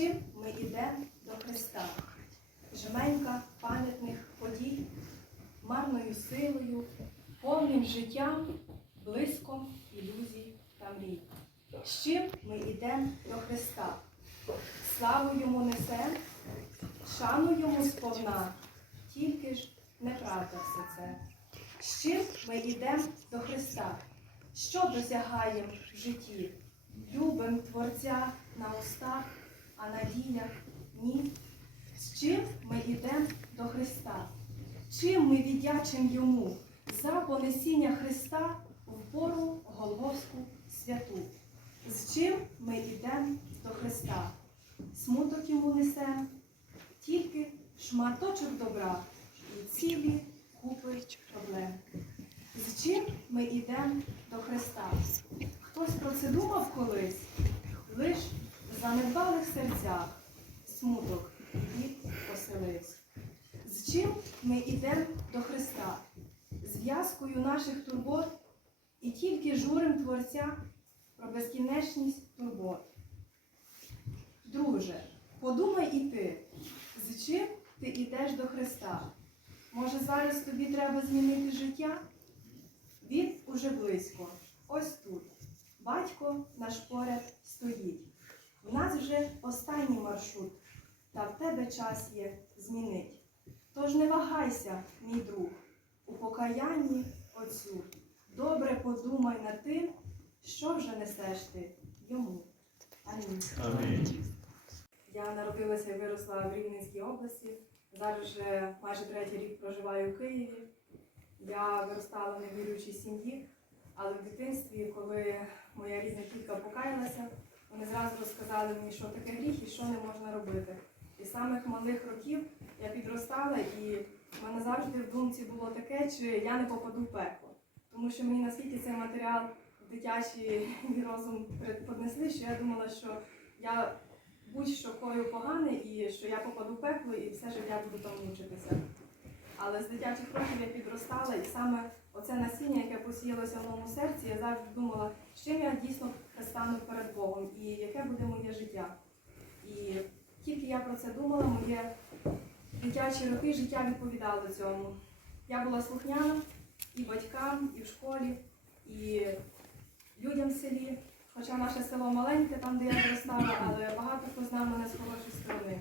чим ми йдемо до Христа? Жменька пам'ятних подій, марною силою, повним життям, блиском ілюзій та мрій. З чим ми йдемо до Христа? Славу йому несем, шану йому сповна, тільки ж неправда все це. З чим ми йдемо до Христа? Що досягаємо в житті? Любим Творця на устах, а надія ні. З чим ми йдемо до Христа? Чим ми віддячимо йому за понесіння Христа в пору Голгофську святу? З чим ми йдемо до Христа? Смуток йому несем, тільки шматочок добра і цілі купи проблем. З чим ми йдемо до Христа? Хтось про це думав колись, лиш в занедбалих серцях смуток від поселився. З чим ми йдемо до Христа? Зв'язкою наших турбот і тільки журим Творця про безкінечність турбот. Друже, подумай і ти, з чим ти йдеш до Христа? Може, зараз тобі треба змінити життя? Він уже близько, ось тут. Батько наш поряд стоїть. В нас вже останній маршрут, та в тебе час є змінить. Тож не вагайся, мій друг, у покаянні Отцю. Добре подумай над тим, що вже несеш ти йому. Амінь. Амінь. Я народилася і виросла в Рівненській області. Зараз вже майже третій рік проживаю в Києві. Я виростала в невіруючій сім'ї, але в дитинстві, коли моя рідна тітка покаялася, вони зразу розказали мені, що таке гріх і що не можна робити. І з самих малих років я підростала, і в мене завжди в думці було таке, чи я не попаду в пекло. Тому що мені наскільки цей матеріал дитячий розум поднесли, що я думала, що я будь-що кою погане і що я попаду в пекло і все життя буду там мучитися. Але з дитячих років я підростала, і саме оце насіння, яке посіялося в моєму серці, я завжди думала, з чим я дійсно стану перед Богом і яке буде моє життя. І тільки я про це думала, моє дитячі роки життя відповідало цьому. Я була слухняна і батькам, і в школі, і людям в селі. Хоча наше село маленьке, там, де я зростала, але багато хто знав мене з хорошої сторони.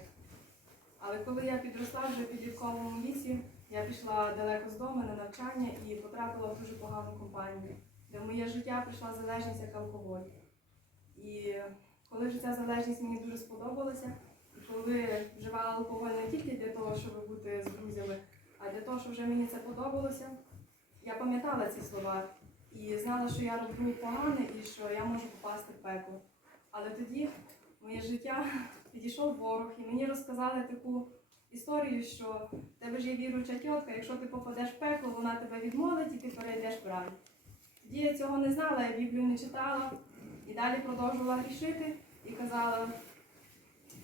Але коли я підросла вже в підлітковому віці, я пішла далеко з дому на навчання і потрапила в дуже погану компанію, де в моє життя прийшла залежність як алкоголь. І коли вже ця залежність мені дуже сподобалася, і коли вживала алкоголь не тільки для того, щоб бути з друзями, а для того, щоб вже мені це подобалося, я пам'ятала ці слова і знала, що я роблю погане і що я можу попасти в пекло. Але тоді моє життя підійшов ворог і мені розказали таку історію, що в тебе ж є віруюча тітка, якщо ти попадеш в пекло, вона тебе відмовить і ти перейдеш в рай. Тоді я цього не знала, я Біблію не читала і далі продовжувала грішити і казала,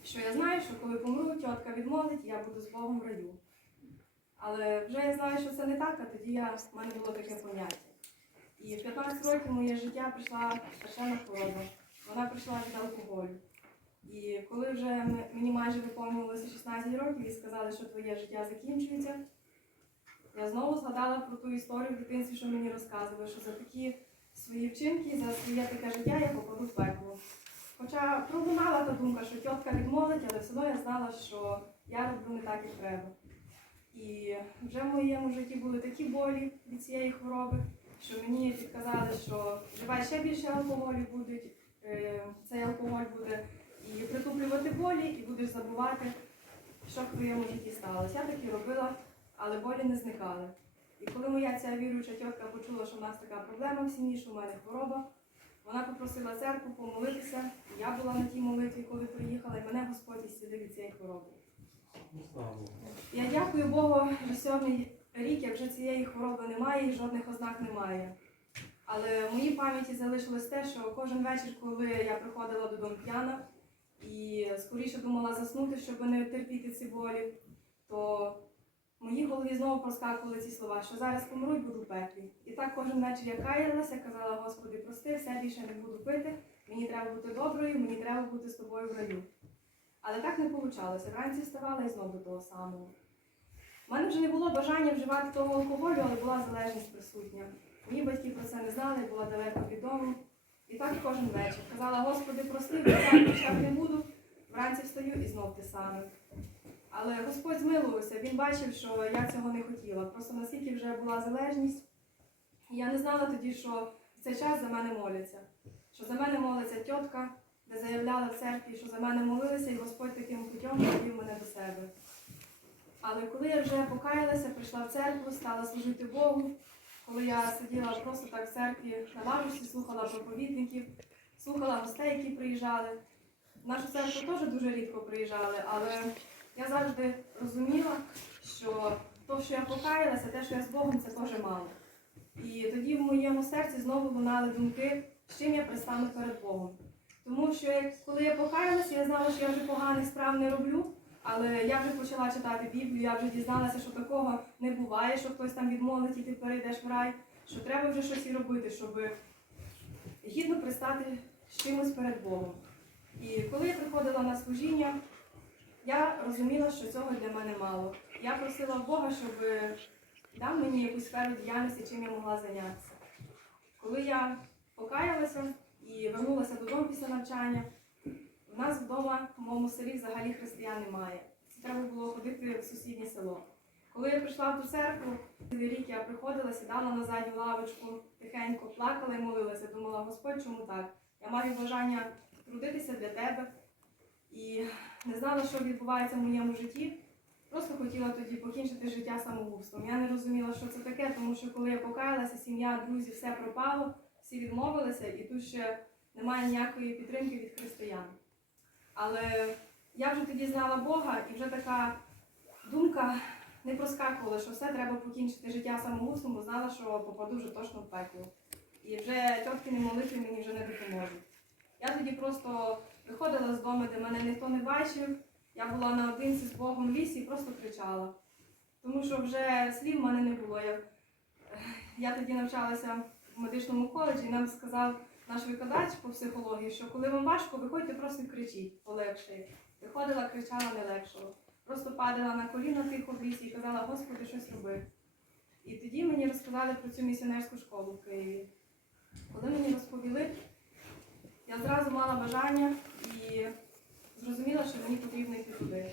що я знаю, що коли помру, тітка відмовить, і я буду з Богом в раю. Але вже я знаю, що це не так, а тоді я, в мене було таке поняття. І в 15 років моє життя прийшла страшенна хвороба. Вона прийшла від алкоголю. Коли вже мені майже виповнилося 16 років і сказали, що твоє життя закінчується, я знову згадала про ту історію в дитинстві, що мені розказували, що за такі свої вчинки, за своє таке життя я попаду в пекло. Хоча пролунала та думка, що тітка відмовить, але все одно я знала, що я роблю не так, як треба. І вже в моєму житті були такі болі від цієї хвороби, що мені підказали, що вживай ще більше алкоголю будуть, е, цей алкоголь буде і притуплювати болі, і будеш забувати, що в твоєму житті сталося. Я так і робила, але болі не зникали. І коли моя ця віруюча тітка почула, що в нас така проблема в сім'ї, що в мене хвороба, вона попросила церкву помолитися. Я була на тій молитві, коли приїхала, і мене Господь ісцілив від цієї хвороби. Я дякую Богу, що сьогодні рік, як вже цієї хвороби немає і жодних ознак немає. Але в моїй пам'яті залишилось те, що кожен вечір, коли я приходила додому п'яна і скоріше думала заснути, щоб не терпіти ці болі, то в моїй голові знову проскакували ці слова, що зараз помру і буду в пеклі. І так кожен вечір я каялася, казала, Господи, прости, все більше не буду пити, мені треба бути доброю, мені треба бути з тобою в раю. Але так не вийшло. Вранці вставала і знову до того самого. У мене вже не було бажання вживати того алкоголю, але була залежність присутня. Мої батьки про це не знали, я була далеко від. І так кожен вечір. Казала, Господи, прости, я так не буду. Вранці встаю і знов те саме. Але Господь змилувався, він бачив, що я цього не хотіла. Просто наскільки вже була залежність. Я не знала тоді, що в цей час за мене моляться. Що за мене молиться тітка, де заявляла в церкві, що за мене молилися, і Господь таким путем привів мене до себе. Але коли я вже покаялася, прийшла в церкву, стала служити Богу, коли я сиділа просто так в церкві на лавочці, слухала проповідників, слухала гостей, які приїжджали. Нашу церкву теж дуже рідко приїжджали, але я завжди розуміла, що то, що я покаялася, те, що я з Богом, це теж мало. І тоді в моєму серці знову лунали думки, з чим я пристану перед Богом. Тому що коли я покаялася, я знала, що я вже поганих справ не роблю, але я вже почала читати Біблію, я вже дізналася, що такого не буває, що хтось там відмовить і ти перейдеш в рай, що треба вже щось і робити, щоб гідно пристати з чимось перед Богом. І коли я приходила на служіння, я розуміла, що цього для мене мало. Я просила Бога, щоб дав мені якусь сферу діяльності, чим я могла зайнятися. Коли я покаялася і вернулася додому після навчання, у нас вдома в моєму селі взагалі християн немає. Це треба було ходити в сусіднє село. Коли я прийшла в ту церкву, цілий рік я приходила, сідала на задню лавочку, тихенько плакала і молилася. Думала, Господь, чому так? Я маю бажання трудитися для тебе і не знала, що відбувається в моєму житті. Просто хотіла тоді покінчити життя самогубством. Я не розуміла, що це таке, тому що коли я покаялася, сім'я, друзі, все пропало, всі відмовилися, і тут ще немає ніякої підтримки від християн. Але я вже тоді знала Бога, і вже така думка не проскакувала, що все треба покінчити життя самогубством, бо знала, що попаду вже точно в пекло. І вже тьоткини молитви мені вже не допоможуть. Я тоді просто виходила з дому, де мене ніхто не бачив. Я була наодинці з Богом в лісі і просто кричала. Тому що вже слів в мене не було. Я, я тоді навчалася в медичному коледжі, і нам сказав наш викладач по психології, що коли вам важко, виходьте просто кричіть, полегше. Виходила, кричала, не легшало. Просто падала на коліна тихо в лісі і казала, Господи, щось роби. І тоді мені розказали про цю місіонерську школу в Києві. Коли мені розповіли, я зразу мала бажання і зрозуміла, що мені потрібно йти туди.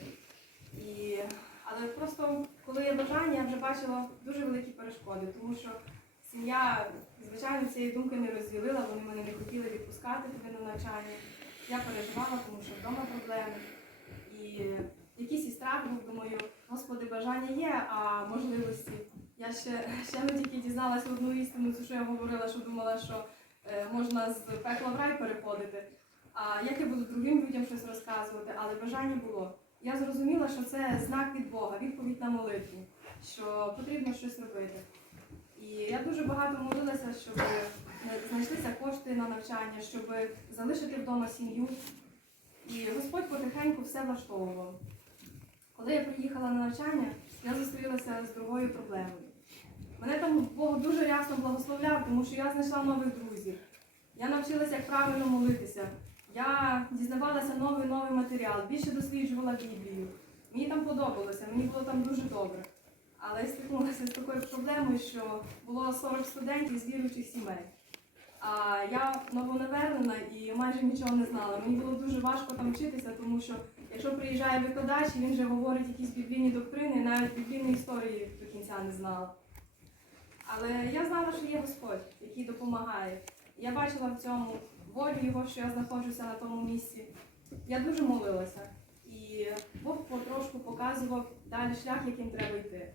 І... Але просто коли є бажання, я вже бачила дуже великі перешкоди, тому що сім'я, звичайно, цієї думки не розділила, вони мене не хотіли відпускати туди на навчання. Я переживала, тому що вдома проблеми. І якийсь і страх був, думаю, господи, бажання є, а можливості. Я ще, ще не тільки дізналася одну істину, що я говорила, що думала, що можна з пекла в рай переходити. А як я буду другим людям щось розказувати, але бажання було. Я зрозуміла, що це знак від Бога, відповідь на молитву, що потрібно щось робити. І я дуже багато молилася, щоб знайшлися кошти на навчання, щоб залишити вдома сім'ю. І Господь потихеньку все влаштовував. Коли я приїхала на навчання, я зустрілася з другою проблемою. Мене там Бог дуже рясно благословляв, тому що я знайшла нових друзів. Я навчилася, як правильно молитися. Я дізнавалася новий новий матеріал, більше досліджувала Біблію. Мені там подобалося, мені було там дуже добре. Але я стикнулася з такою проблемою, що було 40 студентів з віруючих сімей. А я новонавернена і майже нічого не знала. Мені було дуже важко там вчитися, тому що якщо приїжджає викладач він вже говорить якісь біблійні доктрини, навіть біблійної історії до кінця не знала. Але я знала, що є Господь, який допомагає. Я бачила в цьому волю його, що я знаходжуся на тому місці. Я дуже молилася. І Бог потрошку показував далі шлях, яким треба йти.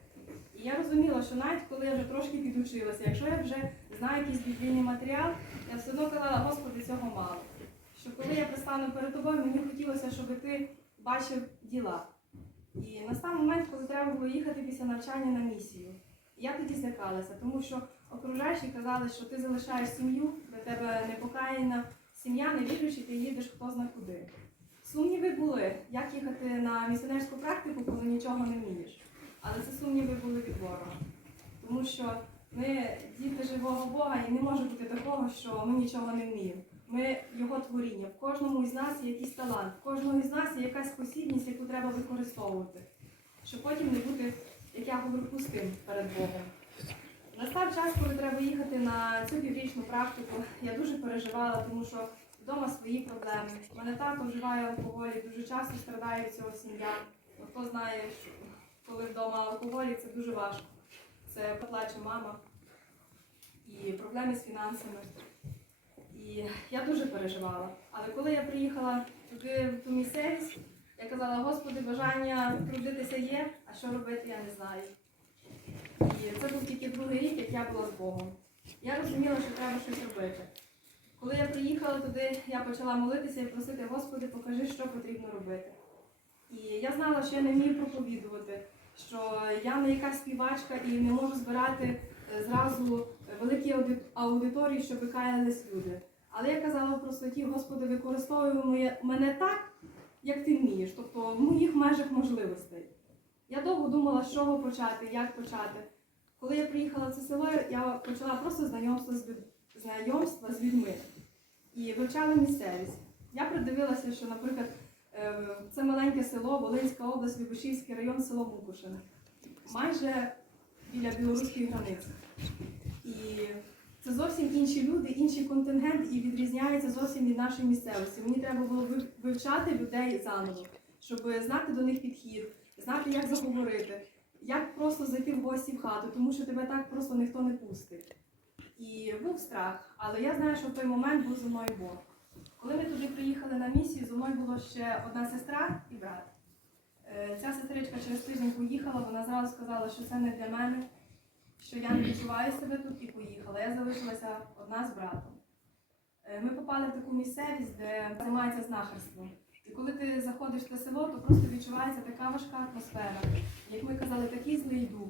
І я розуміла, що навіть коли я вже трошки підучилася, якщо я вже знаю якийсь біблійний матеріал, я все одно казала, Господи, цього мало. Що коли я пристану перед тобою, мені хотілося, щоб ти бачив діла. І настав момент, коли треба було їхати після навчання на місію. Я тоді злякалася, тому що окружаючі казали, що ти залишаєш сім'ю, для тебе непокаяна сім'я, не віруючи, ти їдеш хто зна куди. Сумніви були, як їхати на місіонерську практику, коли нічого не вмієш. Але це сумніви були від ворога. Тому що ми діти живого Бога і не може бути такого, що ми нічого не вміємо. Ми його творіння. В кожному із нас є якийсь талант, в кожного із нас є якась спосібність, яку треба використовувати, щоб потім не бути, як я говорю, пустим перед Богом. Настав час, коли треба їхати на цю піврічну практику. Я дуже переживала, тому що вдома свої проблеми. У мене тато вживає алкоголь, і дуже часто страдає від цього сім'я. Хто знає, коли вдома алкоголі, це дуже важко. Це поплаче мама і проблеми з фінансами. І я дуже переживала. Але коли я приїхала туди, в ту місцевість, я казала, Господи, бажання трудитися є, а що робити, я не знаю. І це був тільки другий рік, як я була з Богом. Я розуміла, що треба щось робити. Коли я приїхала туди, я почала молитися і просити, Господи, покажи, що потрібно робити. І я знала, що я не вмію проповідувати, що я не якась співачка і не можу збирати е, зразу великі аудиторії, щоб каялись люди. Але я казала в простоті, Господи, використовуй мене так, як ти вмієш, тобто в моїх межах можливостей. Я довго думала, з чого почати, як почати. Коли я приїхала в це село, я почала просто знайомство з знайомства з людьми і вивчала місцевість. Я придивилася, що, наприклад, е, це маленьке село, Волинська область, Любишівський район, село Мукушине, майже біля білоруської границі. І це зовсім інші люди, інший контингент і відрізняється зовсім від нашої місцевості. Мені треба було вивчати людей заново, щоб знати до них підхід, знати, як заговорити, як просто зайти в гості в хату, тому що тебе так просто ніхто не пустить. І був страх, але я знаю, що в той момент був зі мною Бог. Коли ми туди приїхали на місію, зі мною була ще одна сестра і брат. Е, Ця сестричка через тиждень поїхала, вона зразу сказала, що це не для мене, що я не відчуваю себе тут і поїхала. Я залишилася одна з братом. Е, Ми попали в таку місцевість, де займається знахарством. І коли ти заходиш в те село, то просто відчувається така важка атмосфера. Як ми казали, такий злий дух.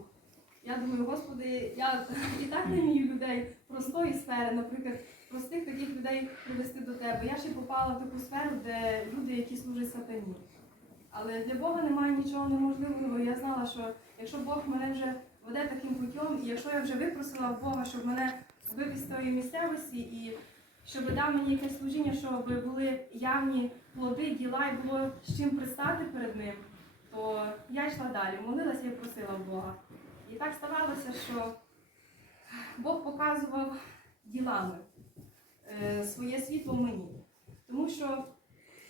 Я думаю, Господи, я і так не вмію людей простої сфери, наприклад, простих таких людей привести до тебе. Я ще попала в таку сферу, де люди, які служать сатані. Але для Бога немає нічого неможливого. Я знала, що якщо Бог мене вже веде таким путем, і якщо я вже випросила в Бога, щоб мене вивести з тої місцевості і щоб дав мені якесь служіння, щоб були явні плоди, діла і було з чим пристати перед ним, то я йшла далі, молилася і просила Бога. І так ставалося, що Бог показував ділами е, своє світло мені. Тому що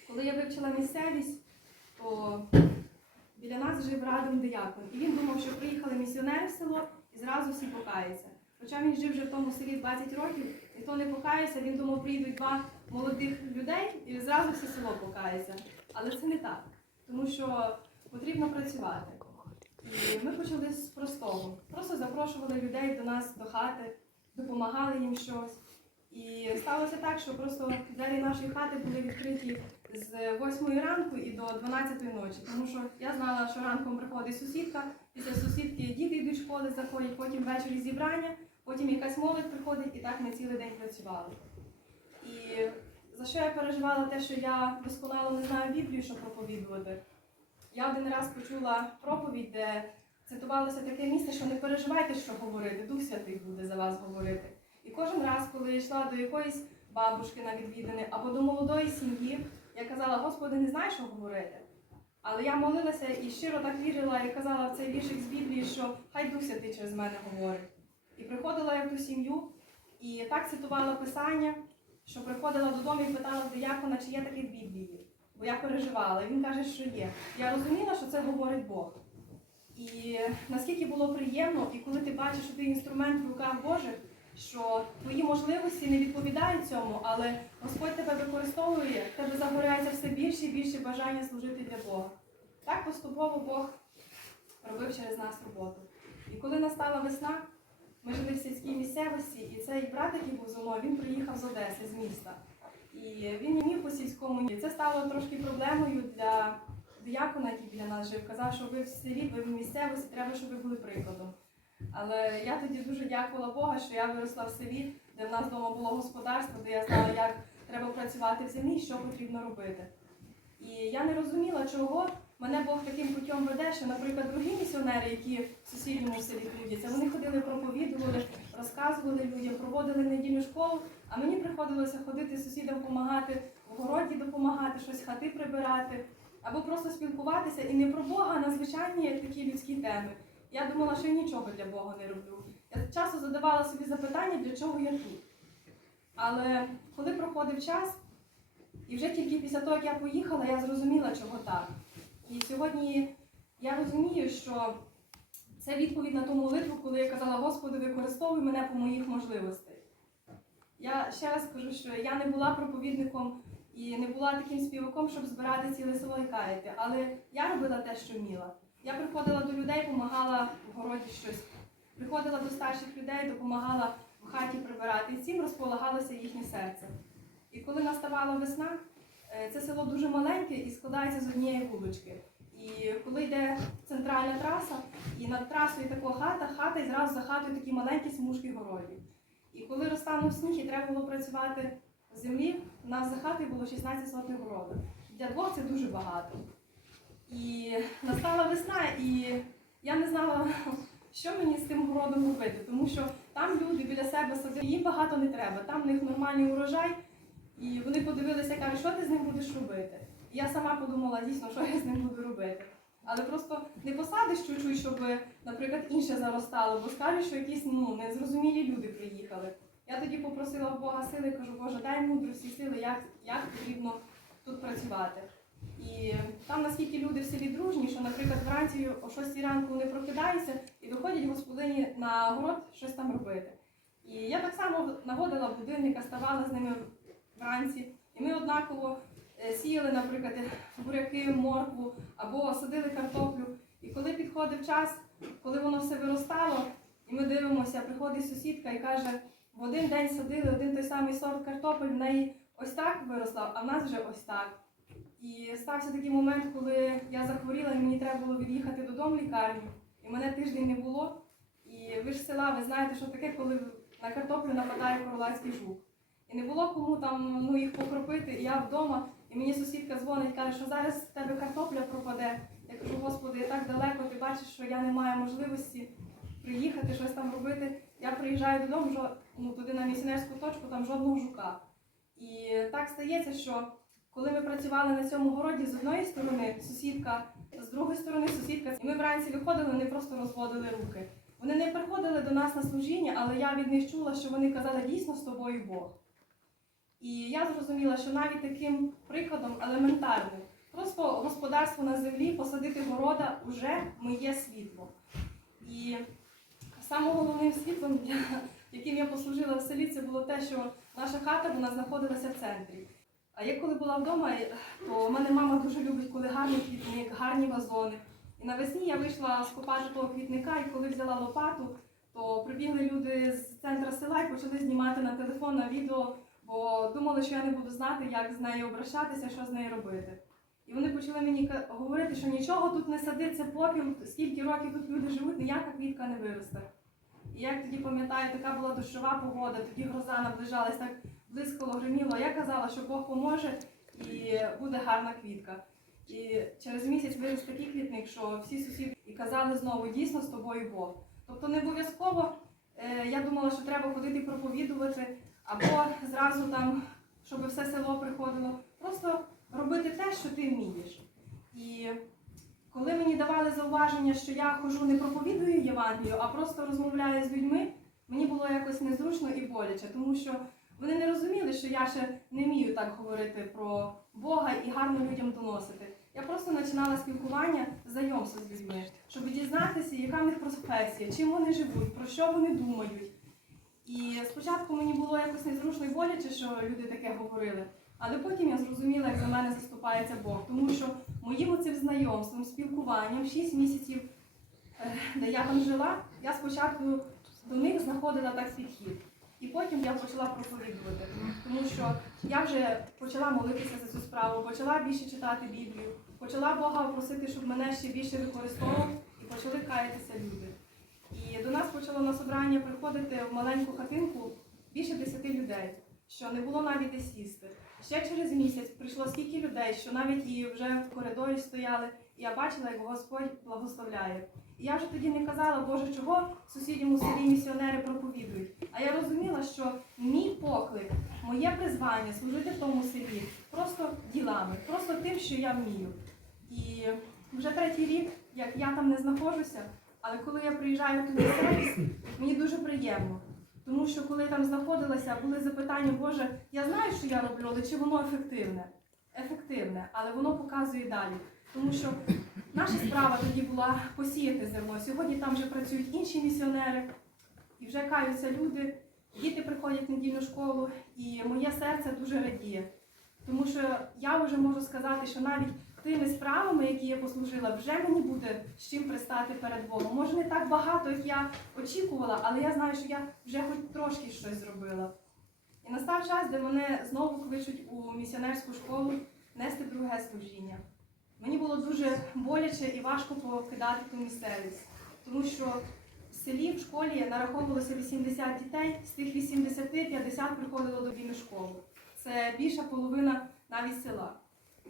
коли я вивчила місцевість, то біля нас жив радом диякон. І він думав, що приїхали місіонери в село і зразу всі покаються. Хоча він жив вже в тому селі 20 років, ніхто не покаявся, він думав, приїдуть два молодих людей і зразу все село покається. Але це не так, тому що потрібно працювати. І ми почали з простого. Просто запрошували людей до нас до хати, допомагали їм щось. І сталося так, що просто двері нашої хати були відкриті з 8 ранку і до 12 ночі. Тому що я знала, що ранком приходить сусідка, після сусідки діти йдуть школи, заходять, потім ввечері зібрання, потім якась молодь приходить, і так ми цілий день працювали. І за що я переживала те, що я досконало не знаю Біблію, щоб проповідувати. Я один раз почула проповідь, де цитувалося таке місце, що не переживайте, що говорити, Дух Святий буде за вас говорити. І кожен раз, коли я йшла до якоїсь бабушки на відвідини або до молодої сім'ї, я казала, Господи, не знаю, що говорити. Але я молилася і щиро так вірила і казала в цей віршик з Біблії, що хай Дух Святий через мене говорить. І приходила я в ту сім'ю і так цитувала Писання, що приходила додому і питала диякона, чи є таке в Біблії. Бо я переживала, і він каже, що є. Я розуміла, що це говорить Бог. І наскільки було приємно, і коли ти бачиш, що ти інструмент в руках Божих, що твої можливості не відповідають цьому, але Господь тебе використовує, в тебе загоряється все більше і більше бажання служити для Бога. Так поступово Бог робив через нас роботу. І коли настала весна, ми жили в сільській місцевості, і цей брат, який був зі мною, він приїхав з Одеси, з міста. І він не міг по сільському. Це стало трошки проблемою для диякона, який біля нас жив. Казав, що ви в селі, ви в місцевості, треба, щоб ви були прикладом. Але я тоді дуже дякувала Бога, що я виросла в селі, де в нас вдома було господарство, де я знала, як треба працювати в землі, що потрібно робити. І я не розуміла, чого мене Бог таким путем веде, що, наприклад, другі місіонери, які в сусідньому селі трудяться, вони ходили, проповідували, розказували людям, проводили недільну школу, а мені приходилося ходити сусідам допомагати, в городі допомагати, щось хати прибирати, або просто спілкуватися і не про Бога, а на звичайні такі людські теми. Я думала, що я нічого для Бога не роблю. Я часу задавала собі запитання, для чого я тут. Але коли проходив час, і вже тільки після того, як я поїхала, я зрозуміла, чого так. І сьогодні я розумію, що це відповідь на ту молитву, коли я казала, Господи, використовуй мене по моїх можливостях. Я ще раз кажу, що я не була проповідником і не була таким співаком, щоб збирати ціле село і каяти, але я робила те, що вміла. Я приходила до людей, допомагала в городі щось. Приходила до старших людей, допомагала в хаті прибирати, і цим розполагалося їхнє серце. І коли наставала весна, е, це село дуже маленьке і складається з однієї вулички. І коли йде центральна траса, і над трасою така хата, хата, і зразу за хатою такі маленькі смужки городів. І коли розтанув сніг і треба було працювати в землі, у нас за хатою було 16 сотних городу. Для двох це дуже багато. І настала весна, і я не знала, що мені з тим городом робити, тому що там люди біля себе садили, їм багато не треба, там в них нормальний урожай, і вони подивилися і кажуть, що ти з ним будеш робити. І я сама подумала, дійсно, що я з ним буду робити. Але просто не посадиш чуть-чуть, щоб, наприклад, інше заростало, бо скажуть, що якісь ну, незрозумілі люди приїхали. Я тоді попросила в Бога сили, кажу, Боже, дай мудрості сили, як, як потрібно тут працювати. І там наскільки люди в селі дружні, що, наприклад, вранці о 6 ранку вони прокидаються і доходять господині на город щось там робити. І я так само наводила будильника, ставала з ними вранці, і ми однаково е, сіяли, наприклад, буряки, моркву або садили картоплю. І коли підходив час, коли воно все виростало, і ми дивимося, приходить сусідка і каже, в один день садили один той самий сорт картопель, в неї ось так виросла, а в нас вже ось так. І стався такий момент, коли я захворіла, і мені треба було від'їхати додому в лікарню, і мене тиждень не було. І ви ж села, ви знаєте, що таке, коли на картоплю нападає королевський жук. І не було кому там ну, їх покропити, і я вдома, і мені сусідка дзвонить, каже, що зараз в тебе картопля пропаде. Я кажу, господи, я так далеко, ти бачиш, що я не маю можливості приїхати, щось там робити. Я приїжджаю додому, жо- ну, туди на місіонерську точку, там жодного жука. І так стається, що коли ми працювали на цьому городі, з одної сторони сусідка, з другої сторони сусідка, і ми вранці виходили, вони просто розводили руки. Вони не приходили до нас на служіння, але я від них чула, що вони казали дійсно з тобою Бог. І я зрозуміла, що навіть таким прикладом елементарним, просто господарство на землі, посадити города уже моє світло. І самим головним світлом, яким я послужила в селі, це було те, що наша хата вона знаходилася в центрі. А я коли була вдома, то в мене мама дуже любить, коли гарний квітник, гарні вазони. І навесні я вийшла скопати того квітника, і коли взяла лопату, то прибігли люди з центру села і почали знімати на телефон, на відео, бо думали, що я не буду знати, як з нею обращатися, що з нею робити. І вони почали мені говорити, що нічого тут не сади, це попіл, скільки років тут люди живуть, ніяка квітка не виросте. І я тоді пам'ятаю, така була дощова погода, тоді гроза наближалась, так блискало, гриміло. Я казала, що Бог поможе і буде гарна квітка. І через місяць виріс такий квітник, що всі сусіди і казали знову, дійсно з тобою Бог. Тобто не обов'язково е, я думала, що треба ходити проповідувати, або зразу там, щоб все село приходило. Просто робити те, що ти вмієш. І коли мені давали зауваження, що я хожу не проповідую Євангелію, а просто розмовляю з людьми, мені було якось незручно і боляче, тому що вони не розуміли, що я ще не вмію так говорити про Бога і гарно людям доносити. Я просто починала спілкування, знайомство з людьми, щоб дізнатися, яка в них професія, чим вони живуть, про що вони думають. І спочатку мені було якось незручно і боляче, що люди таке говорили. Але потім я зрозуміла, як за мене заступається Бог, тому що моїм оцим знайомством, спілкуванням, 6 місяців, е, де я там жила, я спочатку до них знаходила так підхід. І потім я почала проповідувати, тому що я вже почала молитися за цю справу, почала більше читати Біблію, почала Бога просити, щоб мене ще більше використовував, і почали каятися люди. І до нас почало на собрання приходити в маленьку хатинку більше десяти людей, що не було навіть де сісти. ще через місяць прийшло стільки людей, що навіть і вже в коридорі стояли, і я бачила, як Господь благословляє. Я вже тоді не казала, Боже, чого сусідньому селі місіонери проповідують. А я розуміла, що мій поклик, моє призвання служити в тому селі просто ділами, просто тим, що я вмію. І вже третій рік, як я там не знаходжуся, але коли я приїжджаю в ту місцевість, мені дуже приємно. Тому що коли я там знаходилася, були запитання, Боже, я знаю, що я роблю, але чи воно ефективне? Ефективне, але воно показує далі. Тому що наша справа тоді була посіяти зерно. Сьогодні там вже працюють інші місіонери, і вже каються люди, діти приходять в недільну школу, і моє серце дуже радіє. Тому що я вже можу сказати, що навіть тими справами, які я послужила, вже мені буде з чим пристати перед Богом. Може, не так багато, як я очікувала, але я знаю, що я вже хоч трошки щось зробила. І настав час, де мене знову кличуть у місіонерську школу нести друге служіння. Мені було дуже боляче і важко покидати ту місцевість, тому що в селі в школі нараховувалося 80 дітей, з тих 80 50 приходило до вільну школу. Це більша половина навіть села.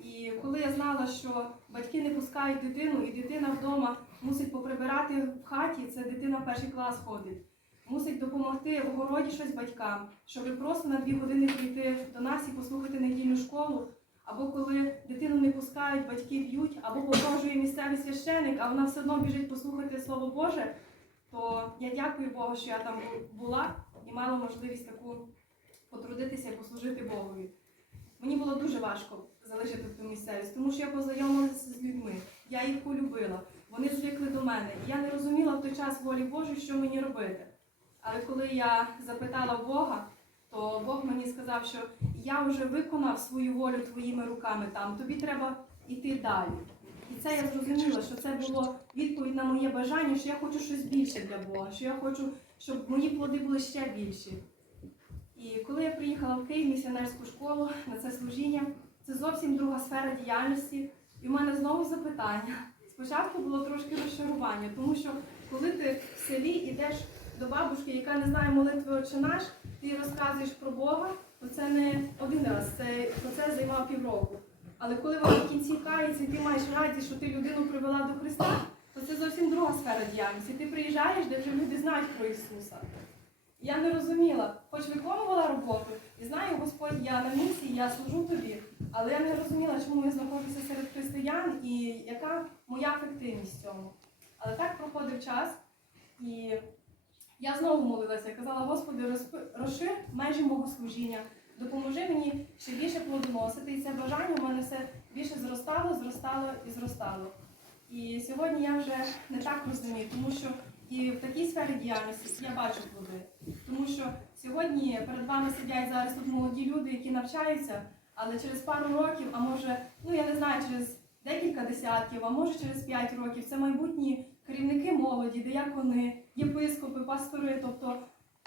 І коли я знала, що батьки не пускають дитину, і дитина вдома мусить поприбирати в хаті, це дитина в перший клас ходить, мусить допомогти в городі щось батькам, щоб просто на дві години прийти до нас і послухати недільну школу. Або коли дитину не пускають, батьки б'ють, або погрожує місцевий священик, а вона все одно біжить послухати Слово Боже, то я дякую Богу, що я там була і мала можливість таку потрудитися і послужити Богові. Мені було дуже важко залишити ту місцевість, тому що я познайомилася з людьми, я їх полюбила, вони звикли до мене. І я не розуміла в той час волі Божої, що мені робити. Але коли я запитала Бога, то Бог мені сказав, що я вже виконав свою волю твоїми руками там, тобі треба йти далі. І це я зрозуміла, що це було відповідь на моє бажання, що я хочу щось більше для Бога, що я хочу, щоб мої плоди були ще більші. І коли я приїхала в Київ місіонерську школу на це служіння, це зовсім друга сфера діяльності. І в мене знову запитання. Спочатку було трошки розчарування, тому що коли ти в селі йдеш до бабушки, яка не знає молитви «Отче наш, ти розказуєш про Бога, то це не один раз, це процес займав півроку. Але коли вона в кінці кається, і ти маєш радість, що ти людину привела до Христа, то це зовсім друга сфера діяльності. Ти приїжджаєш, де вже люди знають про Ісуса. Я не розуміла, хоч виконувала роботу, і знаю, Господь, я на місці, я служу тобі, але я не розуміла, чому я знаходжуся серед християн і яка моя ефективність в цьому. Але так проходив час, і я знову молилася, казала, Господи, розшир межі мого служіння, допоможи мені ще більше плодоносити. І це бажання в мене все більше зростало, зростало і зростало. І сьогодні я вже не так розумію, тому що і в такій сфері діяльності я бачу плоди. Тому що сьогодні перед вами сидять зараз тут молоді люди, які навчаються, але через пару років, а може, ну я не знаю, через декілька десятків, а може через п'ять років, це майбутні керівники молоді, диякони, єпископи, пастори. Тобто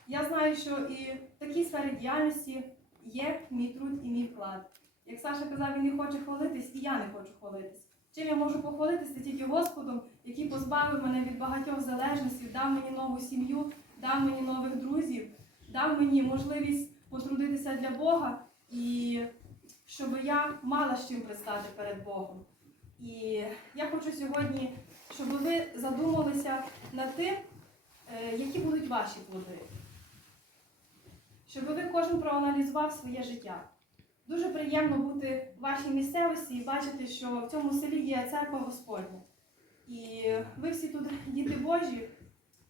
я знаю, що і в такій сфері діяльності є мій труд і мій вклад. Як Саша казав, він не хоче хвалитись, і я не хочу хвалитись. Чим я можу похвалитися тільки Господом, який позбавив мене від багатьох залежностей, дав мені нову сім'ю, дав мені нових друзів, дав мені можливість потрудитися для Бога і щоб я мала з чим пристати перед Богом. І я хочу сьогодні, щоб ви задумалися над тим, е, які будуть ваші плоди. Щоб ви кожен проаналізував своє життя. Дуже приємно бути в вашій місцевості і бачити, що в цьому селі є церква Господня. І ви всі тут діти Божі,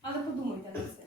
але подумайте на цим.